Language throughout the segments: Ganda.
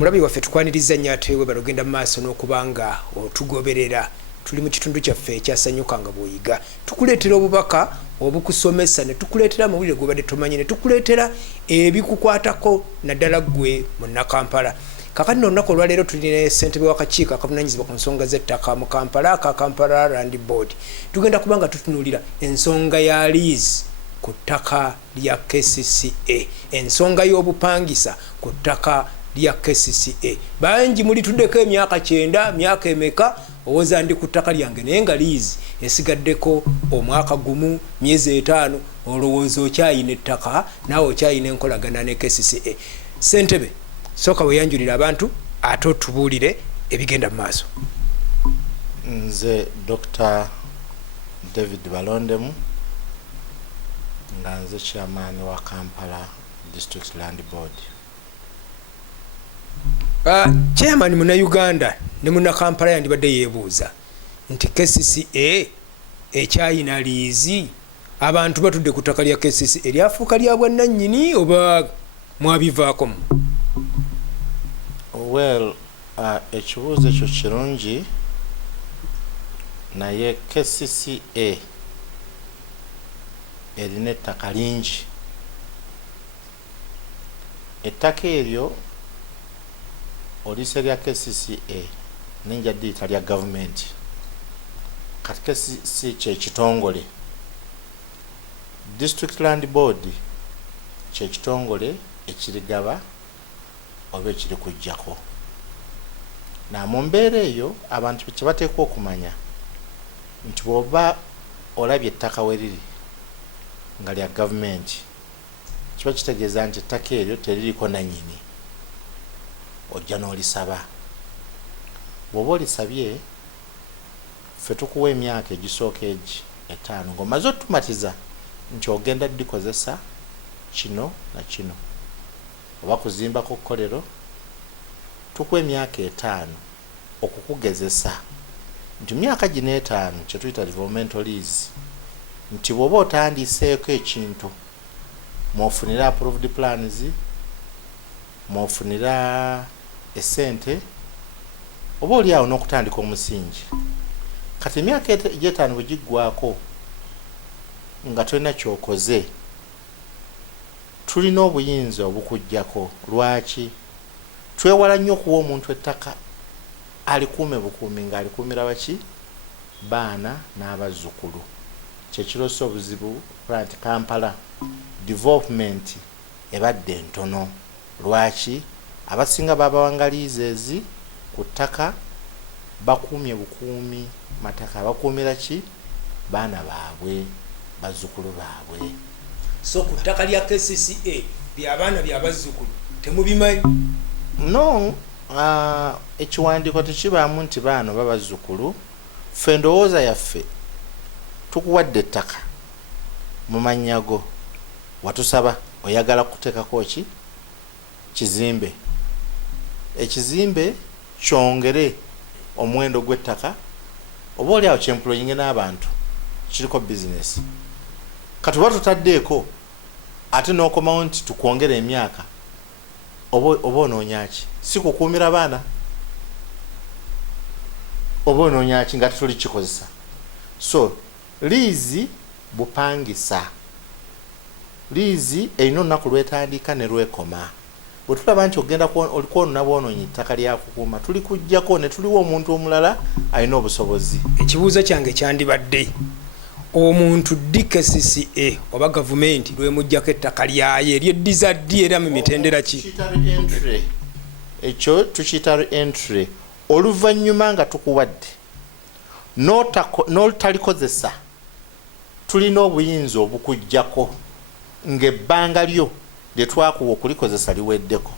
omulabi waffe tukwaniriza nnyo ate webala ogenda mu maaso n'okubanga otugoberera. Tuli mu kitundu kyaffe ekyasanyuka nga bw'oyiga. Tukuleetera obubaka obukusomesa, ne tukuleetera amawulire g'obadde tomanyi, ne tukuleetera ebikukwatako naddala ggwe munnakampala. Kakati n'olunaku olwaleero tulina ssentebe w'akakiiko akavunaanyizibwa ku nsonga z'ettaka mu Kampala, aka Kampala Land Board. Tugenda kuba nga tutunuulira ensonga ya Lease ku ttaka lya KCCA, ensonga y'obupangisa ku ttaka lya KCCA. Bangi muli tuddeko emyaka 9, myaka emeka owoza ndi ku ttaka lyange, naye nga Lease esigaddeko omwaka gumu, myezi 5, olowooza okyayina ettaka, naawe okyayina enkolagana ne KCCA. Ssentebe, soka weyanjulira abantu ate otubuulire ebigenda mu maaso. Nze Dr. David Balondemu nga nze chairman wa Kampala District Land Board. Chairman muna Uganda ne muna Kampala yandibadde yeebuuza nti KCCA ekyayina Lease abantu batudde ku ttaka lya KCCA eryafuuka lya bwannannyini oba mwabivaako? Well, ekibuuzo ekyo kirungi, naye KCCA erina ettaka lingi. Ettaka eryo olise lya KCCA ninja dita lya gavumenti. Kati KCCA kyekitongole, District Land Board kyekitongole ekirigaba oba ekiri kujjako. Na mu mbeera eyo abantu kye bateekwa okumanya nti bw'oba olabye ettaka we liri nga lya gavumenti, kiba kitegeeza nti ettaka eryo teririko nannyini, ojja n'olisaba. Bw'oba olisabye, ffe tukuwa emyaka egisooka egi 5 ng'omaze otumatiza nti ogenda dikozesa kino na kino oba kuzimbako kkolero, tukuwa emyaka 5 okukugezesa nti myaka gino 5 kye tuyita developmental lease, nti bw'oba otandiseeko ekintu mwofunira approved plans, mwofunira essente, oba oli awo n'okutandika omusingi. Kati emyaka 5 bwe giggwako nga tolina kyokoze, tulina obuyinza obukujjako. Lwaki? Twewala nnyo okuwa omuntu ettaka alikuume bukuumi ng'alikuumira baki? Baana n'abazzukulu. Kyekiroosa obuzibu nti Kampala development ebadde ntono. Lwaki? Abasinga babawanga Lease ku ttaka bakuumye bukuumi mataka, bakuumira ki? Baana baabwe, bazzukulu baabwe. So ku ttaka lya KCCA by'abaana by'abazzukulu temubimanyi? No, ekiwandiiko tekibaamu nti baano babazzukulu. Ffe ndowooza yaffe tukuwadde ettaka mu mannya go, watusaba oyagala kuteekako ki? Kizimbe. Ekizimbe kyongere omuwendo gw'ettaka, oba oli awo kyemployinge n'abantu, kiriko business. Kati oba tutaddeeko ate n'okomawo nti tukwongera emyaka, oba onoonya ki? Si kukuumira baana? Oba onoonya ki nga tetuli kikozesa? So Lease bupangisa. Lease erina olunaku lwetandika ne lwekoma. Bwe tulaba nti ogenda olikwonoona bwonoonyi ettaka lya kukuuma, tuli kujjako ne tuliwo omuntu omulala alina obusobozi. Ekibuuzo kyange kyandibadde omuntu KCCA oba gavumenti lwemujjako ettaka lyayo eryeddiza ddi era mu mitendera ki? Ekyo tukiyita re-entry. Oluvannyuma nga tukuwadde n'olutalikozesa, tulina obuyinza obukujjako ng'ebbanga lyo lye twakuwa okulikozesa liweddeko.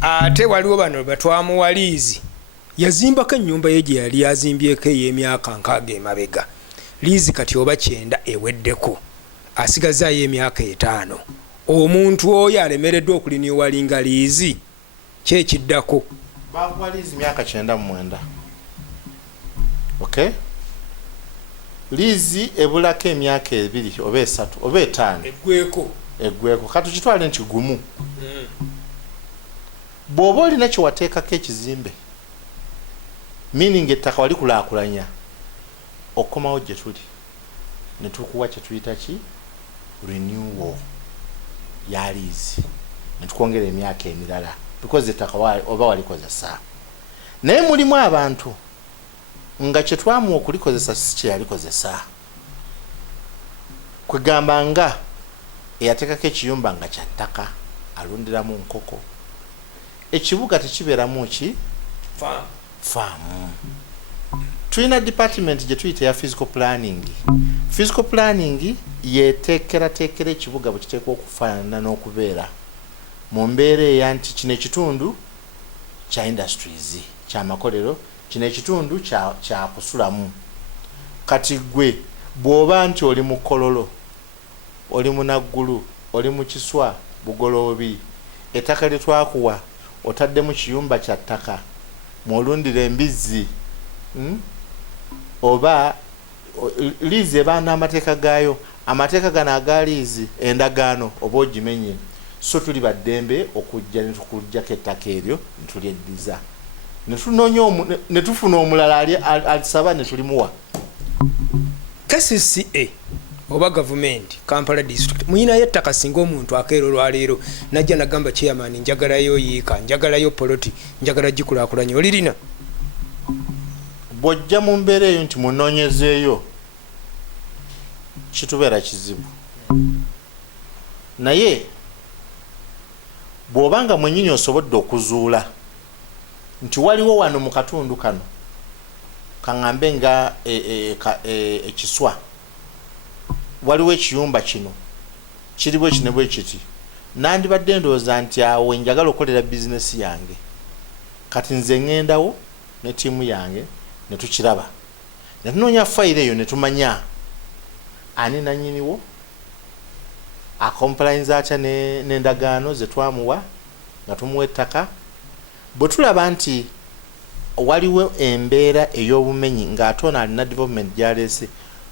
Ate waliwo bano batwamuwa Lease yazimbako ennyumba ye gye yali yazimbyeko ey'emyaka 6 emabega. Lease kati oba 9 eweddeko, asigazaayo emyaka 5. Omuntu oyo alemereddwa okuliniwalinga Lease kyekiddako. Bakuwa Lease myaka 99. Okay? Lease ebulako emyaka 2 oba 3 oba 5 eggweko. Kati kitwale nti gumu. bw'oba olina kyewateekako ekizimbe meaning ettaka wali kulaakulanya okukomawo gye tuli ne tukuwa kye tuyita ki renewal ya lease ne tukwongera emyaka emirala because ettaka oba walikozesa naye mulimu abantu nga kye twamuwa okulikozesa si kye yalikozesa kwegamba nga eyateekako ekiyumba nga kya ttaka alundiramu nkoko ekibuga tekibeeramu ki faamu tulina department gye tuyita ya physical planning yeteekerateekera ekibuga bwe kiteekwa okufaanana n'okubeera mu mbeera eya nti kino ekitundu kya industries kyamakolero kino ekitundu kya kusulamu kati gwe bw'oba nti oli mu Kololo oli mu Naggulu oli mu Kiswa Bugoloobi ettaka lye twakuwa otaddemu kiyumba kya ttaka mwolundira embizzi oba liizi eba n'amateeka gaayo amateeka gano aga liizi endagaano oba ogimenye so tuli baddembe okujja ne tukugjako ettaka eryo ne tulyeddiza ne tufuna omulala alisaba ne tulimuwa KCCA oba gavumenti Kampala district muyinayo ettaka singa omuntu akeera olwaleero najja nagamba chairman njagalayo yiika njagalayo poloti njagala gikulaakulanya olirina bw'ojja mu mbeera eyo nti munoonyezeeyo kitubeera kizibu naye bw'obanga mwennyini osobodde okuzuula nti waliwo wano mu katundu kano kaŋŋambe nga ekiswa waliwo ekiyumba kino kiriwo ekine bwe kiti nandibadde ndowooza nti awo njagala okukolera bizinesi yange kati nze ŋŋendawo ne ttiimu yange ne tukiraba ne tunoonya fayiro eyo ne tumanya ani nannyiniwo akompulayinza atya n'endagaano ze twamuwa nga tumuwa ettaka bwe tulaba nti waliwo embeera ey'obumenyi ng'ate ono alina development gyaleese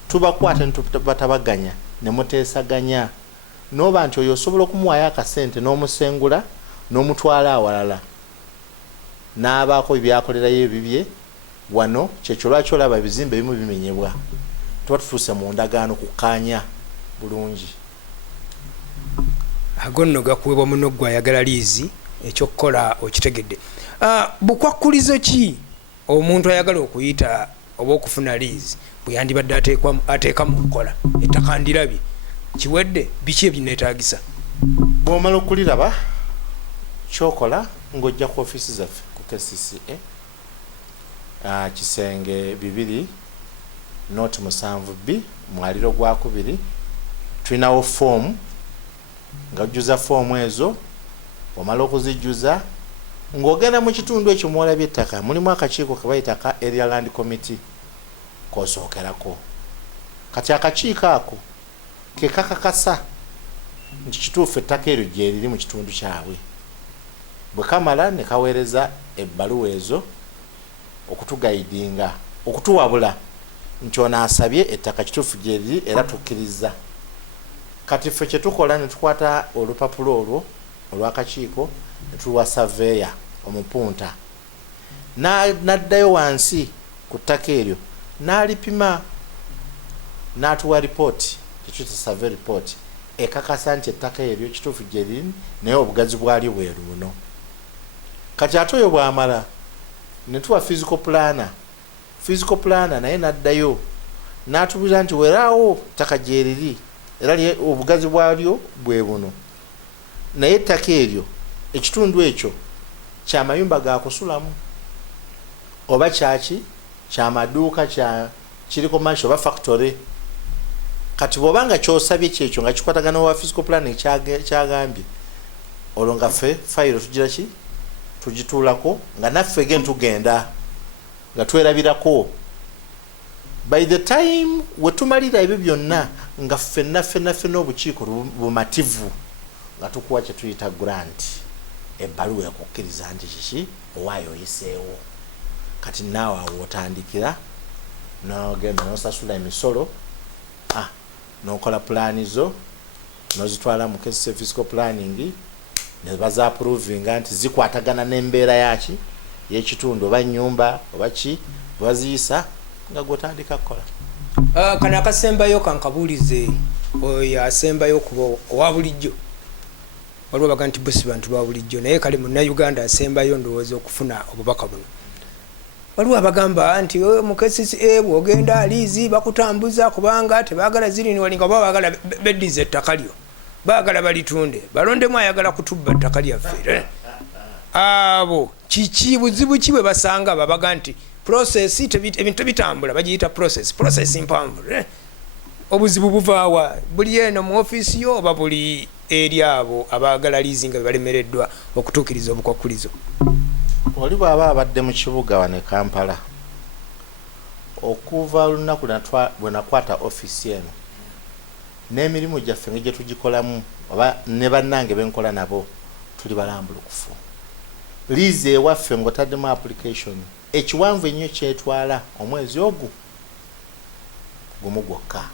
tubakwata ne tubatabaganya ne muteesaganya n'oba nti oyo osobola okumuwayo akasente n'omusengula n'omutwala awalala n'abaako bibyakolerayo ebibye wano kyekyo lwaki olaba ebizimbe ebimu bimenyebwa tuba tutuuse mu ndagaano kukkaanya bulungi ago nno gakuweebwa muno gwe ayagala liizi ekyokukola okitegedde bukwakkulizo ki omuntu ayagala okuyita oba okufuna liizi bwe yandibadde ateeka mu nkola ettaka ndirabye kiwedde biki ebineetaagisa bw'omala okuliraba kyokola ng'ojja ku ofiisi zaffe ku KCCA kisenge 2 North 7B mwaliro gwa 2 tulinawo foomu nga ojjuza foomu ezo omala okuzijjuza ng'ogenda mu kitundu ekyo mwolabye ettaka mulimu akakiiko ke bayita ka Area Land Committee kosookerako kati akakiiko ako ke kakakasa nti kituufu ettaka eryo gye riri mu kitundu kyabwe bwe kamala ne kaweereza ebbaluwa ezo okutugayidinga okutuwabula nti ono asabye ettaka kituufu gye riri era tukkiriza kati ffe kye tukola ne tukwata olupapulo olwo olw'akakiiko ne tuluwa saveya omupunta n'addayo wansi ku ttaka eryo n'alipima n'atuwa ripooti kyekiyita survey report ekakasa nti ettaka eryo kituufu gye riri naye obugazi bwalyo bweru buno kati ate oyo bw'amala ne tuwa physical planner naye n'addayo n'atubuuza nti weeraawo ttaka gye riri era obugazi bwalyo bwe buno naye ettaka eryo ekitundu ekyo kyamayumba ga kusulamu oba kyaki kyamaduuka kiri commercial oba factory kati bw'obanga kyosabye kyekyo nga kikwatagana wa physical planning kyagambye olwo nga ffe fayiro tugira ki tugituulako nga naffe gen tugenda nga twerabirako by the time wetumalira ebyo byonna nga ffenna n'obukiiko bumativu nga tukuwa kye tuyita grant ebbaluwa ekukkiriza nti kiki owaayo oyiseewo kati naawe awo otandikira nogenda nosasula emisolo nokola pulaani zo nozitwala mu physical planning ne bazaapuruvinga nti zikwatagana n'embeera yaki y'ekitundu oba nnyumba oba ki baziyisa nga gwotandika kukola. Kano akasembayo kankabuulize oyo asembayo kuba owa bulijjo waliwo baga nti bosi bantu lwa bulijjo naye kale munnayuganda asembayo ndowooza okufuna obubaka buno. Waliwo abagamba nti mu KCCA bw'ogenda liizi bakutambuza kubanga tebaagala ziri walinga baba baagala beddiza ettaka lyo baagala balitunde balondemu ayagala kutubba ettaka lyaffe. Abo kiki buzibu ki bwe basanga babaga nti process ebintu bitambula bagiyita process mpanvu. Obuzibu buvaawa buli eno mu ofiisi yo oba buli eri abo abaagala liizi nga balemereddwa okutuukiriza obukwakulizo. Oli bw'aba abadde mu kibuga wane Kampala okuva olunaku bwe nakwata ofiisi eno n'emirimu gyaffe nga gye tugikolamu oba ne bannange benkola nabo tuli balambulukufu. Liizi ewaffe ng'otaddemu application ekiwanvu ennyo kyetwala omwezi ogwo gumu gwokka.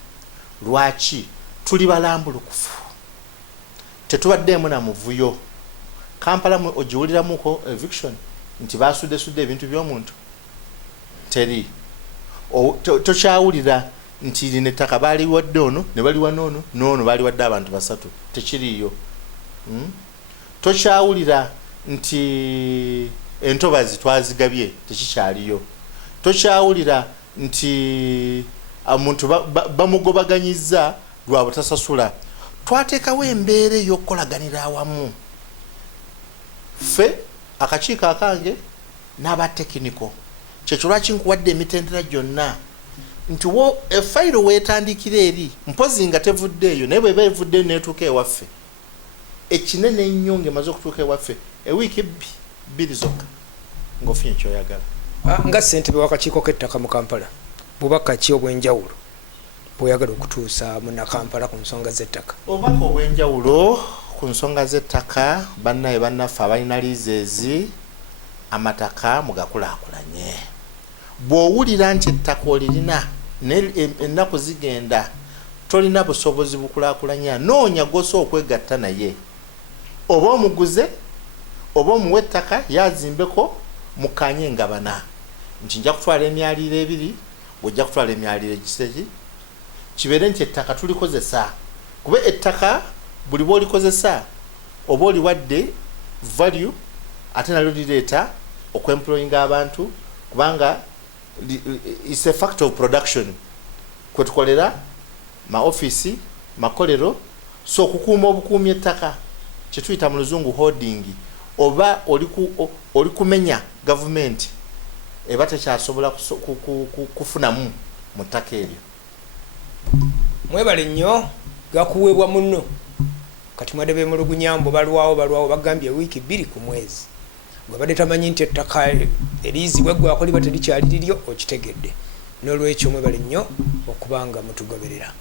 Lwaki? Tuli balambulukufu, tetubaddeemu na muvuyo. Kampala ogiwuliramuko eviction nti basudde ebintu by'omuntu teri. Tokyawulira nti lino ettaka baaliwadde ono ne baliwa noono baaliwadde abantu basatu, tekiriiyo. Tokyawulira nti entobazi twazigabye, tekikyaliyo. Tokyawulira nti omuntu bamugobaganyizza lwa butasasula. Twateekawo embeera ey'okukolaganira awamu ffe akakiiko akange n'abatekiniko. Kyekyo lwaki nkuwadde emitendera gyonna nti efayiro weetandikira eri mpozi nga tevuddeeyo naye bweba evuddeeyo neetuuka ewaffe ekinene ennyo ng'emaze okutuuka ewaffe ewiiki bbiri zokka ng'ofunye kyoyagala. Nga ssentebe w'akakiiko k'ettaka mu Kampala bubaka ki obw'enjawulo bw'oyagala okutuusa munnakampala ku nsonga z'ettaka? Obubaka obw'enjawulo ku nsonga z'ettaka bannaye bannaffe abalina liizezi amataka mugakulaakulanye. Bw'owulira nti ettaka olirina ennaku zigenda tolina busobozi bukulaakulanya, noonya gwosa okwegatta naye oba omuguze oba omuwa ettaka yazimbeko mukanye engabana nti nja kutwala emyaliro ebiri bw'ojja kutwala emyaliro egiseki kibeere nti ettaka tulikozesa kuba ettaka buli bw'olikozesa oba oliwadde value ate nalyo lireeta okwemployinga abantu kubanga is a factor of production kwe tukolera ma office makolero. So okukuuma obukuumi ettaka kyetuyita mu luzungu holding oba oli kumenya gavumenti eba tekyasobola kufunamu mu ttaka eryo. Mwebale nnyo gakuweebwa munno kati mwadde beemulugunyambo balwawo bagambye wiiki 2 ku mwezi gwe badde tamanyi nti ettaka eriizi bweggwako liba terikyali liryo okitegedde. N'olwekyo mwebale nnyo okubanga mutugoberera.